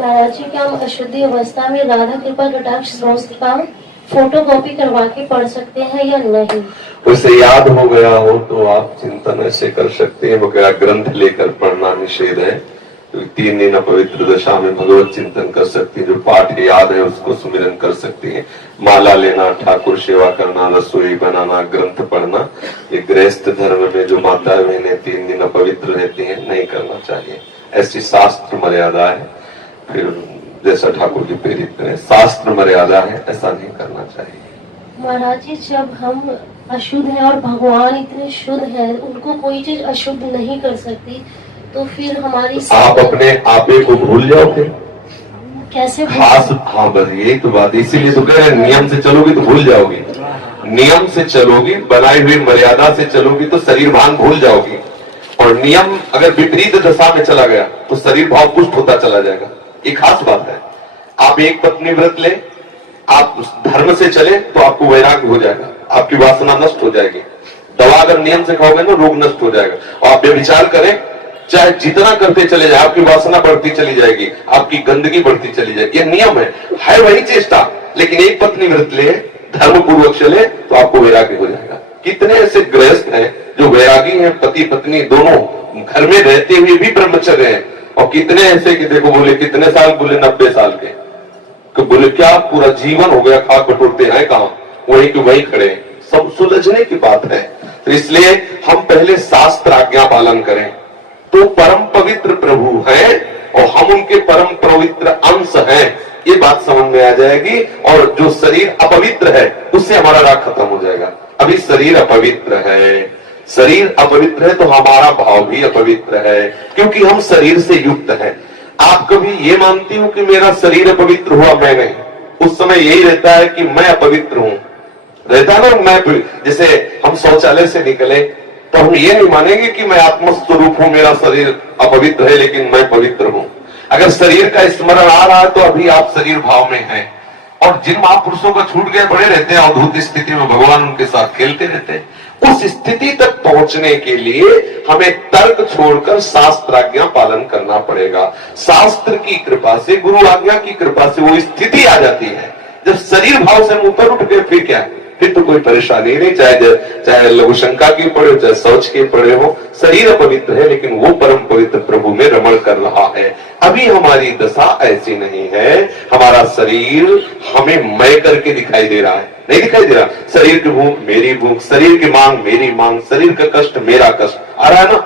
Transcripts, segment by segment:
महाराज जी, क्या हम अशुद्धि अवस्था में राधा कृपा कटाक्ष स्तोत्र का फोटो कॉपी करवा के पढ़ सकते हैं या नहीं? उसे याद हो गया हो तो आप चिंतन ऐसे कर सकते हैं, वगैरह ग्रंथ लेकर पढ़ना निषेध है। तो 3 दिन पवित्र दशा में भगवत चिंतन कर सकते हैं, जो पाठ याद है उसको सुमिरन कर सकते हैं। माला लेना, ठाकुर सेवा करना, रसोई बनाना, ग्रंथ पढ़ना, ये गृहस्थ धर्म में जो माता बहनें 3 दिन अपवित्र रहती हैं नहीं करना चाहिए। ऐसी शास्त्र मर्यादा है। फिर जैसा ठाकुर जी प्रेरित करें, शास्त्र मर्यादा है, ऐसा नहीं करना चाहिए। महाराज जी, जब हम अशुद्ध हैं और भगवान इतने शुद्ध हैं, उनको कोई चीज अशुद्ध नहीं कर सकती, तो फिर हमारी आप अपने आपे को भूल जाओ फिर कैसे? हाँ बस यही तो बात, इसीलिए तो कह रहे हैं नियम से चलोगी तो भूल जाओगी। नियम से चलोगी, बनाई हुई मर्यादा से चलोगी तो शरीर भान भूल जाओगी। और नियम अगर विपरीत दशा में चला गया तो शरीर भाव पुष्ट होता चला जाएगा। एक खास बात है, आप एक पत्नी व्रत ले, आप धर्म से चले तो आपको वैराग्य हो जाएगा, आपकी वासना नष्ट हो जाएगी। दवा अगर नियम से खाओगे ना, रोग नष्ट हो जाएगा। और आप व्यभिचार करें, चाहे जितना करते चले जाए, आपकी वासना बढ़ती चली जाएगी, आपकी गंदगी बढ़ती चली जाएगी। ये नियम है वही चेष्टा। लेकिन एक पत्नी व्रत ले, धर्म पूर्वक चले तो आपको वैराग्य हो जाएगा। कितने ऐसे गृहस्थ हैं जो वैरागी हैं, पति पत्नी दोनों घर में रहते हुए भी ब्रह्मचर्य हैं। और कितने ऐसे कि देखो, बोले कितने साल, बोले 90 साल के। तो बोले क्या पूरा जीवन हो गया, खा बटोरते हैं कहां, वही के वही खड़े। सब सुलझने की बात है। तो इसलिए हम पहले शास्त्र आज्ञा पालन करें तो परम पवित्र प्रभु हैं और हम उनके परम पवित्र अंश हैं, ये बात समझ में आ जाएगी। और जो शरीर अपवित्र है उससे हमारा राग खत्म हो जाएगा। अभी शरीर अपवित्र है, शरीर अपवित्र है तो हमारा भाव भी अपवित्र है, क्योंकि हम शरीर से युक्त हैं। आप कभी ये मानती हो कि मेरा शरीर अपवित्र हुआ? मैं नहीं। उस समय यही रहता है कि मैं अपवित्र हूं, रहता है ना। मैं जैसे हम शौचालय से निकले तो हम ये नहीं मानेंगे कि मैं आत्मस्वरूप हूं, मेरा शरीर अपवित्र है लेकिन मैं पवित्र हूं। अगर शरीर का स्मरण आ रहा है तो अभी आप शरीर भाव में हैं। और जिन महापुरुषों का छूट गए बड़े रहते हैं अवधूत स्थिति में, भगवान उनके साथ खेलते रहते हैं। उस स्थिति तक पहुंचने के लिए हमें तर्क छोड़कर शास्त्र आज्ञा पालन करना पड़ेगा। शास्त्र की कृपा से, गुरु आज्ञा की कृपा से वो स्थिति आ जाती है जब शरीर भाव से ऊपर उठ गए, फिर क्या है, फिर तो कोई परेशानी नहीं। चाहे लघु शंका की पड़े हो, चाहे शौच के पड़े हो, शरीर अपवित्र है लेकिन वो परम पवित्र प्रभु में रमण कर रहा है। अभी हमारी दशा ऐसी नहीं है। हमारा शरीर हमें मैं करके दिखाई दे रहा है, नहीं दिखाई दे रहा। शरीर की भूख मेरी भूख, शरीर की मांग मेरी मांग, शरीर का कष्ट मेरा कष्ट आ रहा है ना।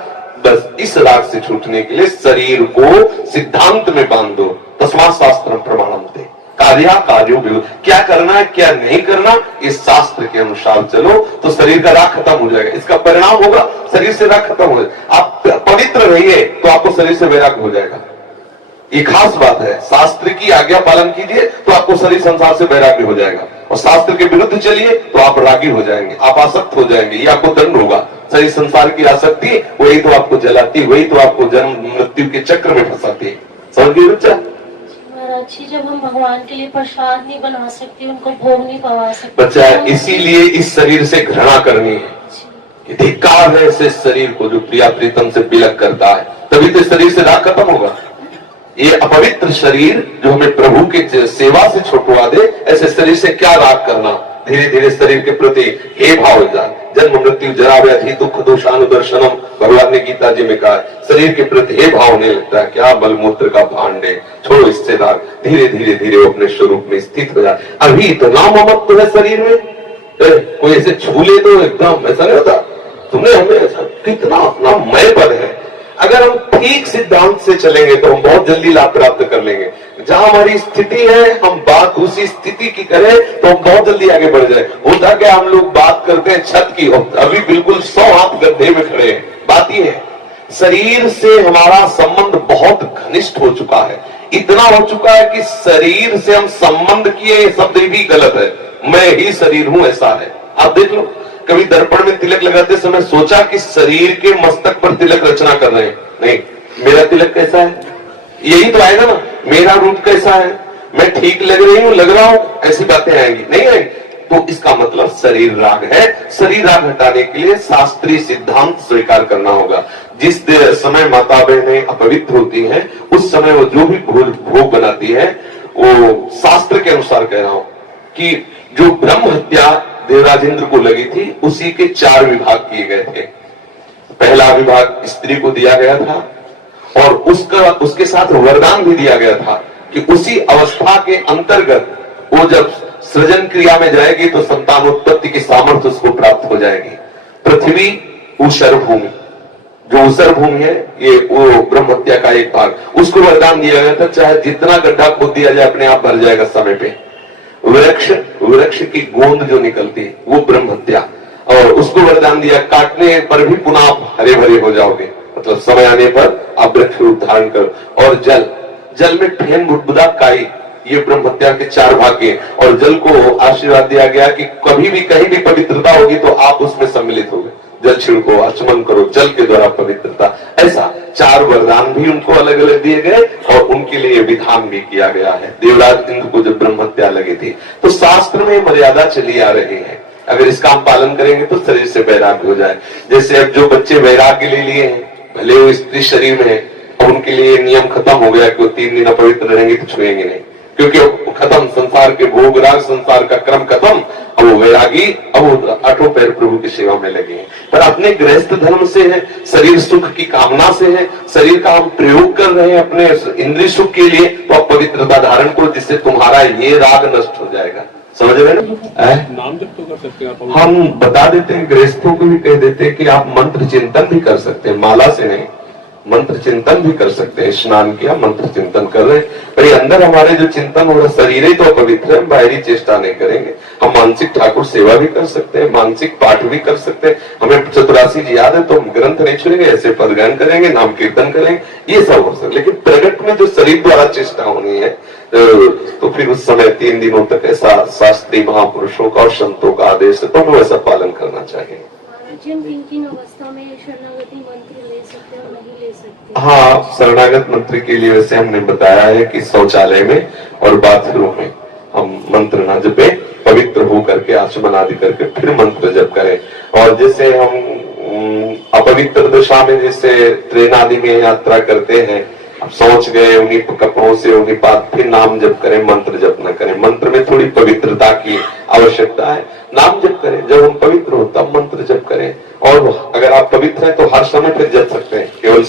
बस इस राग से छूटने के लिए शरीर को सिद्धांत में बांध दो। तस्मात् शास्त्रम प्रमाणम ते, कार्यो क्या करना है क्या नहीं करना, इस शास्त्र के अनुसार चलो तो शरीर का राग खत्म हो जाएगा। इसका परिणाम होगा शरीर से राग खत्म हो जाएगा। आप पवित्र रहिए तो आपको शरीर से वैराग्य हो जाएगा। ये खास बात है। शास्त्र की आज्ञा पालन कीजिए तो आपको शरीर संसार से वैराग्य हो जाएगा। और शास्त्र के विरुद्ध चलिए तो आप रागी हो जाएंगे, आप आसक्त हो जाएंगे, ये आपको दंड होगा। शरीर संसार की आसक्ति वही तो आपको जलाती, वही तो आपको जन्म मृत्यु के चक्र में फंसाती है। समझ गए बच्चा? जब हम भगवान के लिए प्रसाद नहीं बना सकते, उनको भोग नहीं पवा सकते बच्चा, इसीलिए इस शरीर से घृणा करनी है। धिक्कार है ऐसे शरीर को जो प्रिया प्रीतम से बिलक करता है, तभी तो शरीर से राग खत्म होगा। ये अपवित्र शरीर जो हमें प्रभु के सेवा से छुटवा दे, ऐसे शरीर से क्या राग करना। धीरे धीरे शरीर के प्रति हे भाव हो जाए। जन्म मृत्यु जरा व्याधि दुख दोषानुदर्शनम, भगवान ने गीता जी में कहा, शरीर के प्रति हे भाव होने लगता है। क्या मलमूत्र का भांड है, छोड़ो इससे राग। धीरे धीरे धीरे वो अपने स्वरूप में स्थित हो जाए। अभी इतना ममत्व है शरीर में, कोई ऐसे छू ले तो एकदम ऐसा नहीं होता। तुमने हमें ऐसा कितना अपना मय पद है। अगर हम ठीक सिद्धांत से चलेंगे तो हम बहुत जल्दी लाभ प्राप्त कर लेंगे। जहां हमारी स्थिति है, हम बात उसी स्थिति की करें तो हम बहुत जल्दी आगे बढ़ जाए। होता क्या, हम लोग बात करते हैं छत की, अभी बिल्कुल 100 हाथ गड्ढे में खड़े हैं। बात ये है, शरीर से हमारा संबंध बहुत घनिष्ठ हो चुका है। इतना हो चुका है कि शरीर से हम संबंध किए, ये शब्द भी गलत है। मैं ही शरीर हूं, ऐसा है। आप देख लो, कभी दर्पण में तिलक लगाते समय सोचा कि शरीर के मस्तक पर तिलक रचना कर रहे हैं? नहीं। मेरा तिलक कैसा है, यही तो आएगा ना। मेरा रूप कैसा है, मैं ठीक लग रही हूं, लग रहा हूं, ऐसी बातें आएंगी नहीं आएंगी। तो इसका मतलब शरीर राग है। शरीर राग हटाने के लिए शास्त्रीय सिद्धांत स्वीकार करना होगा। जिस समय माता बहनें अपवित्र होती हैं, उस समय वो जो भी भोग बनाती है, वो शास्त्र के अनुसार कह रहा हूं कि जो ब्रह्म हत्या देवराज इंद्र को लगी थी, उसी के 4 विभाग किए गए थे। पहला विभाग स्त्री को दिया गया था और उसके साथ वरदान भी दिया गया था कि उसी अवस्था के अंतर्गत वो जब सृजन क्रिया में जाएगी तो संतानोत्पत्ति की सामर्थ्य उसको प्राप्त हो जाएगी। पृथ्वी ऊषर भूमि, जो ऊषर भूमि है, ये वो ब्रह्म हत्या का एक भाग, उसको वरदान दिया गया था, चाहे जितना गड्ढा खोद दिया जाए अपने आप भर जाएगा समय पे। वृक्ष की गोंद जो निकलती है वो ब्रह्म हत्या, और उसको वरदान दिया काटने पर भी पुनः आप हरे भरे हो जाओगे, मतलब समय आने पर आप वृक्ष रूप धारण करो। और जल में फेन बुदबुदा काई, ये ब्रह्म हत्या के 4 भाग हैं। और जल को आशीर्वाद दिया गया कि कभी भी कहीं भी पवित्रता होगी तो आप उसमें सम्मिलित होगे, जल छिड़को, आचमन करो, जल के द्वारा पवित्रता। ऐसा 4 वरदान भी उनको अलग अलग दिए गए और उनके लिए विधान भी किया गया है। देवराज इंद्र को जब ब्रह्म हत्या लगी थी तो शास्त्र में मर्यादा चली आ रही है, अगर इसका हम पालन करेंगे तो शरीर से वैराग्य हो जाए। जैसे अब जो बच्चे वैराग्य ले लिए हैं, भले वो स्त्री शरीर में है, अब उनके लिए नियम खत्म हो गया कि वो 3 दिन अपवित्र रहेंगे तो छुएंगे नहीं, क्योंकि वो खत्म, संसार के भोग राग, संसार का क्रम खत्म। अब वो वैरागी, अब वो आठों पैर प्रभु की सेवा में लगे हैं। पर अपने गृहस्थ धर्म से है, शरीर सुख की कामना से है, शरीर का हम प्रयोग कर रहे हैं अपने इंद्रिय सुख के लिए, तो आप पवित्रता धारण करो, जिससे तुम्हारा ये राग नष्ट हो जाएगा। समझ रहे ना? नाम जप तो कर सकते हैं आप। हम बता देते हैं, गृहस्थों को भी कह देते हैं कि आप मंत्र चिंतन भी कर सकते हैं, माला से नहीं, मंत्र चिंतन भी कर सकते हैं। स्नान किया, मंत्र चिंतन कर रहे हैं, पर अंदर हमारे जो चिंतन हो रहा, शरीर ही तो पवित्र है, हम बाहरी चेष्टा नहीं करेंगे। हम मानसिक ठाकुर सेवा भी कर सकते हैं, मानसिक पाठ भी कर सकते हैं। हमें 84 जी याद है तो हम ग्रंथ नहीं छुएंगे, ऐसे पदगान करेंगे, नाम कीर्तन करेंगे, ये सब हो सकता है। लेकिन प्रगट में जो शरीर द्वारा चेष्टा होनी है, तो फिर उस समय 3 दिनों तक ऐसा शास्त्रीय महापुरुषों का और संतों का आदेश है, तो हमें ऐसा पालन करना चाहिए। किन अवस्था में शरणागति मंत्र ले सकते और नहीं ले सकते? हाँ, शरणागत मंत्र के लिए वैसे हमने बताया है कि शौचालय में और बाथरूम में हम मंत्र ना जपे, पवित्र हो करके आचमन आदि करके फिर मंत्र जप करें। और जैसे हम अपवित्र दशा में जैसे ट्रेन आदि में यात्रा करते हैं, अब सोच गए उन्हीं कपड़ों से, उन्हीं बात, फिर नाम जप करें, मंत्र जप न करें। मंत्र में थोड़ी पवित्रता की आवश्यकता है, नाम जप करें, जब हम पवित्र हो तब मंत्र जप करें। और अगर आप पवित्र हैं तो हर समय फिर जप सकते हैं, केवल